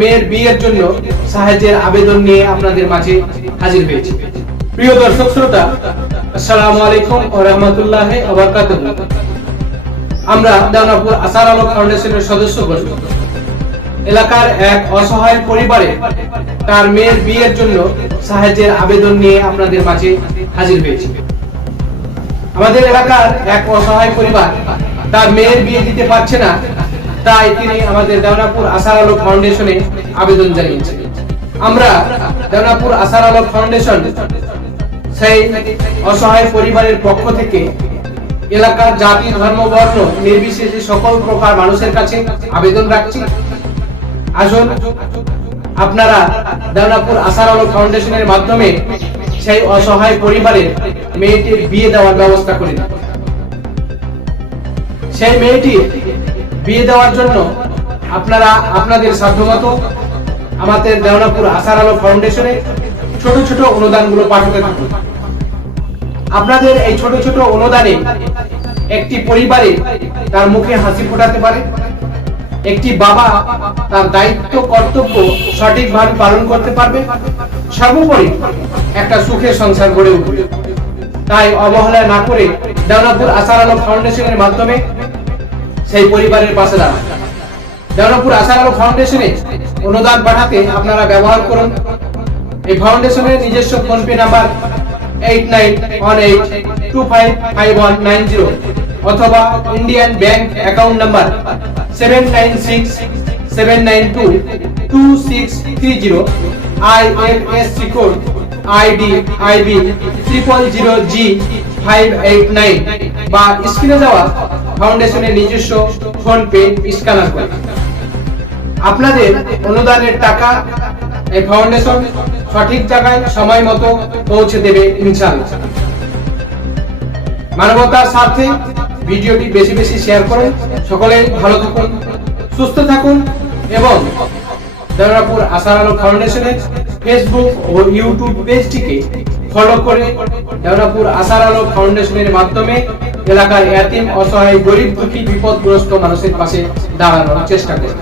মেয়ের বিয়ের জন্য সাহায্যের আবেদন নিয়ে আপনাদের মাঝে হাজির হয়েছি। প্রিয় দর্শক শ্রোতা, আসসালামু আলাইকুম ওয়া রাহমাতুল্লাহি ওয়া বারাকাতুহু। আমরা দেওনাপুর আসার আলো ফাউন্ডেশনের সদস্যগণ এলাকার এক অসহায় পরিবারে তার মেয়ের বিয়ের জন্য সাহায্যের আবেদন নিয়ে আপনাদের মাঝে হাজির হয়েছি। আমাদের এলাকার এক অসহায় পরিবার তার মেয়ের বিয়ে দিতে পারছে না, তাই তিনি আমাদের দেওনাপুর আসার আলো ফাউন্ডেশনে আবেদন জানিয়েছেন। আমরা দেওনাপুর আসার আলো ফাউন্ডেশন সেই অসহায় পরিবারের পক্ষ থেকে এলাকার জাতি, ধর্ম, বর্ণ নির্বিশেষে সকল প্রকার মানুষের কাছে আবেদন রাখছি, আসুন আপনারা দেওনাপুর আসার আলো ফাউন্ডেশনের মাধ্যমে সেই অসহায় পরিবারের মেয়েটির বিয়ে দেওয়ার ব্যবস্থা করে দিন। সেই মেয়েটির বিয়ে দেওয়ার জন্য আপনারা আপনাদের সাধ্যমতো আমাদের দেওনাপুর আসার আলো ফাউন্ডেশনে ছোট ছোট অনুদানগুলো পাঠাতে থাকুন। আপনাদের এই ছোট ছোট অনুদানে একটি পরিবারে তার মুখে হাসি ফোটাতে পারে, একটি বাবা তার দায়িত্ব কর্তব্য সঠিকভাবে পালন করতে পারবে, সর্বোপরি একটা সুখের সংসার গড়ে উঠবে। তাই অবহেলা না করে দেওনাপুর আসার আলো ফাউন্ডেশনের মাধ্যমে সেই পরিবারের পাশে দাঁড়ান। দেওনাপুর আসার আলো ফাউন্ডেশনে অনুদান পাঠাতে আপনারা ব্যবহার করুন এই ফাউন্ডেশনের নিজস্ব ফোনপে নাম্বার 8918255190 অথবা Indian bank account number 7967922630, IFSC code ID IB 000G589 বা স্ক্রিনে দেওয়া ফাউন্ডেশনের নিজস্ব ফোন পে স্ক্যানার করে আপনাদের অনুদানের টাকা এই ফাউন্ডেশন সঠিক জায়গায় সময় মতো পৌঁছে দেবে ইনশাআল্লাহ। মানবতার স্বার্থে ভিডিওটি বেশি বেশি শেয়ার করুন। সকলে ভালো থাকুন, সুস্থ থাকুন এবং দেওনাপুর আসার আলো ফাউন্ডেশনের ফেসবুক ও ইউটিউব পেজটিকে ফলো করে দেওনাপুর আসার আলো ফাউন্ডেশনের মাধ্যমে এলাকার এতিম, অসহায়, গরিব, দুঃখী, বিপদগ্রস্ত মানুষের পাশে দাঁড়ানোর চেষ্টা করুন।